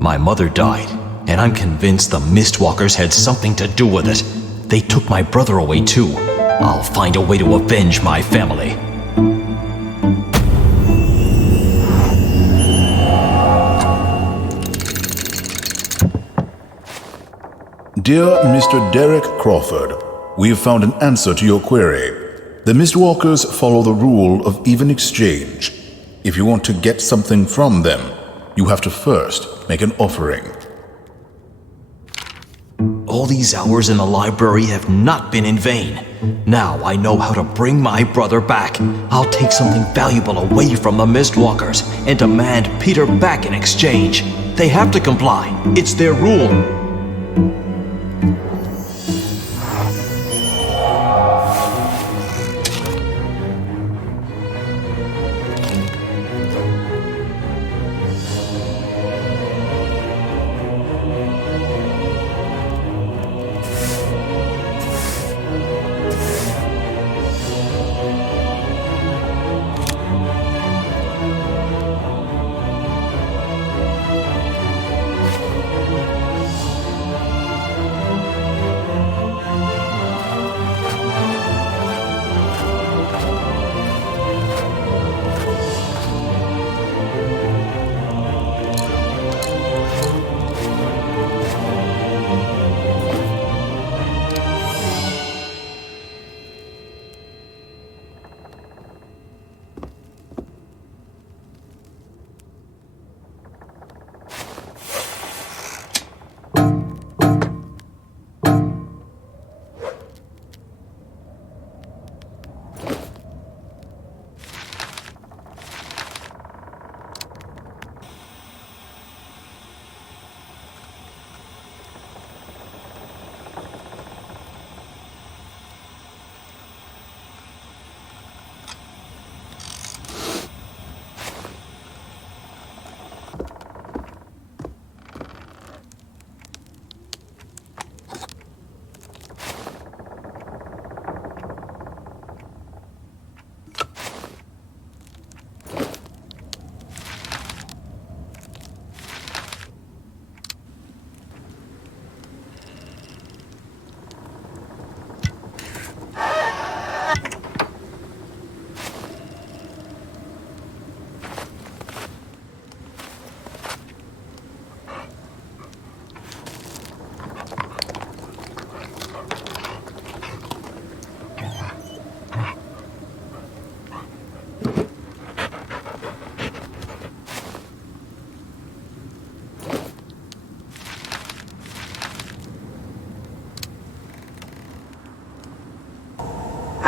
My mother died, and I'm convinced the Mistwalkers had something to do with it. They took my brother away too. I'll find a way to avenge my family. Dear Mr. Derek Crawford, we have found an answer to your query. The Mistwalkers follow the rule of even exchange. If you want to get something from them, you have to first make an offering. All these hours in the library have not been in vain. Now I know how to bring my brother back. I'll take something valuable away from the Mistwalkers and demand Peter back in exchange. They have to comply. It's their rule.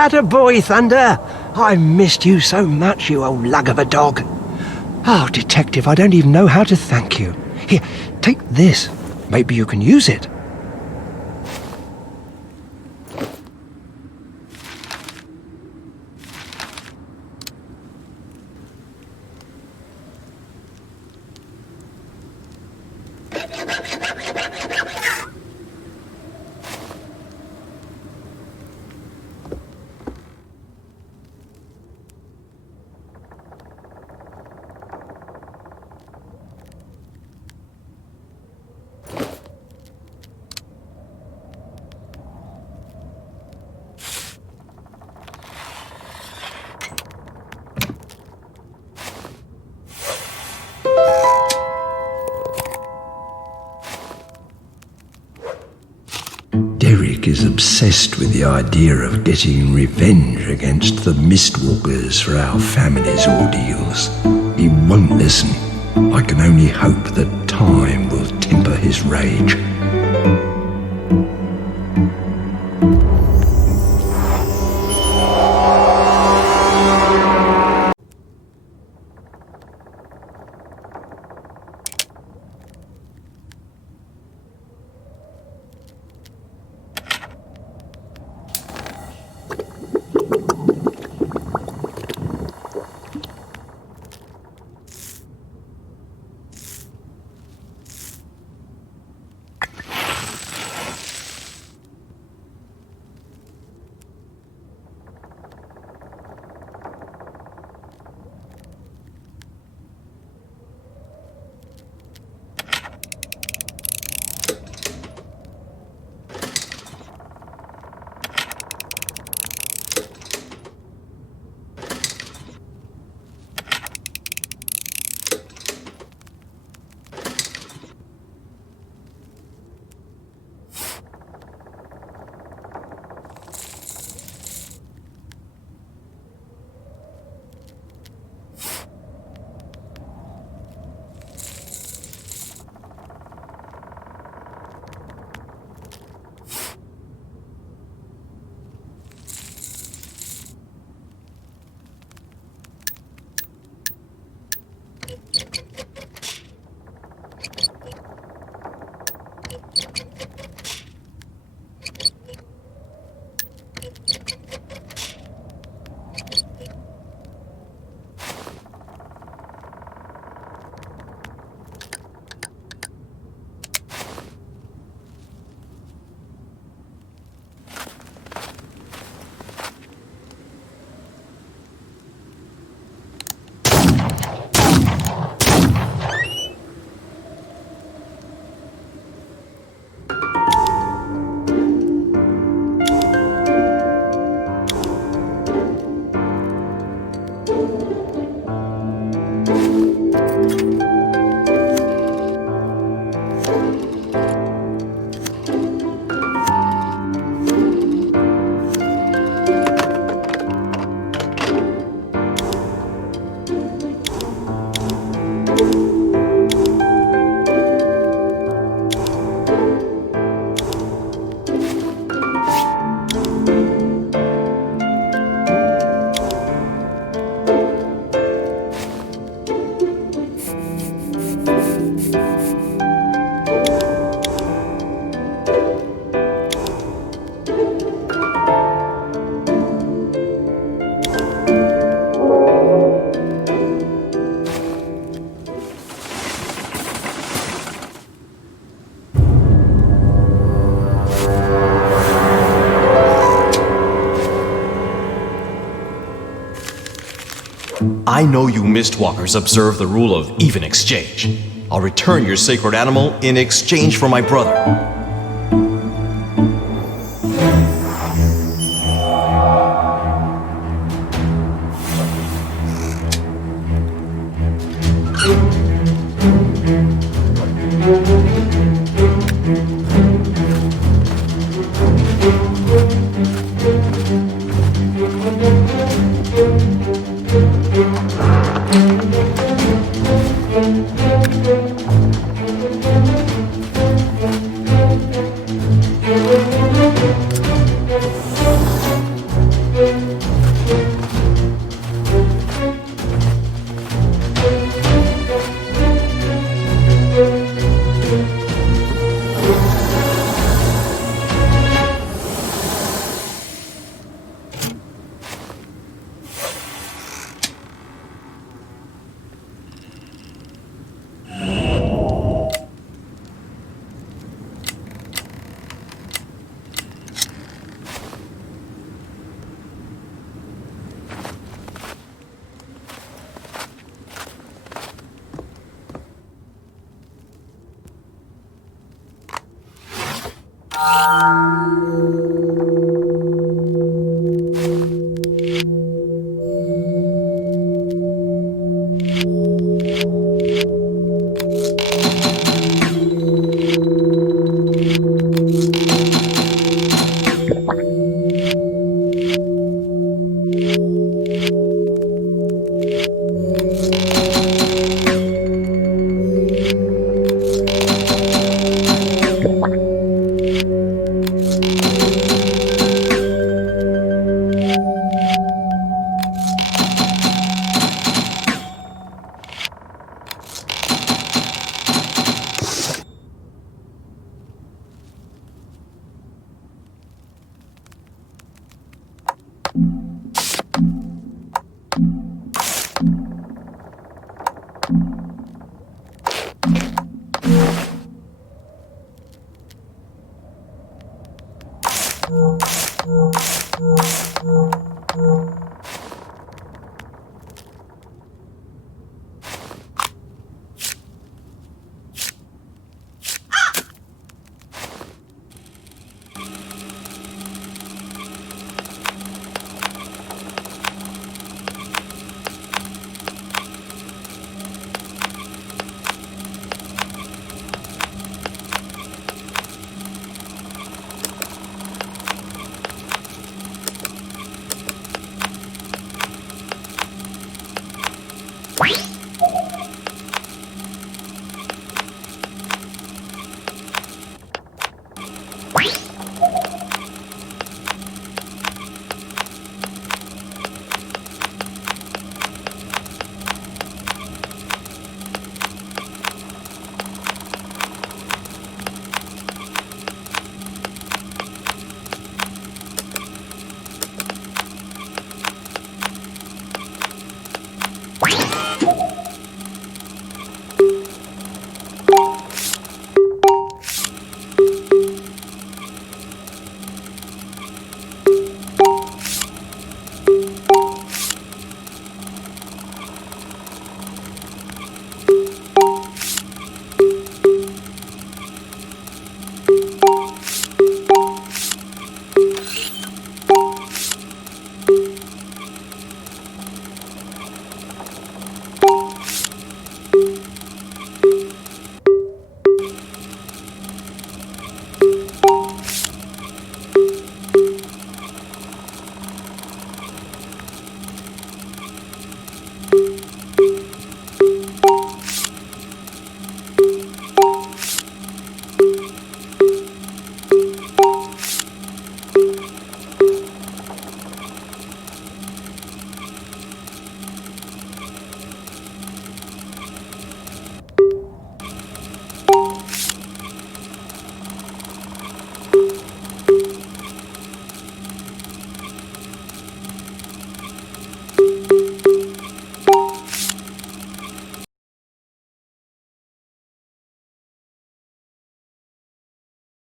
Attaboy, Thunder! I missed you so much, you old lug of a dog. Oh, Detective, I don't even know how to thank you. Here, take this. Maybe you can use it. Derek is obsessed with the idea of getting revenge against the Mistwalkers for our family's ordeals. He won't listen. I can only hope that time will temper his rage. I know you Mistwalkers observe the rule of even exchange. I'll return your sacred animal in exchange for my brother.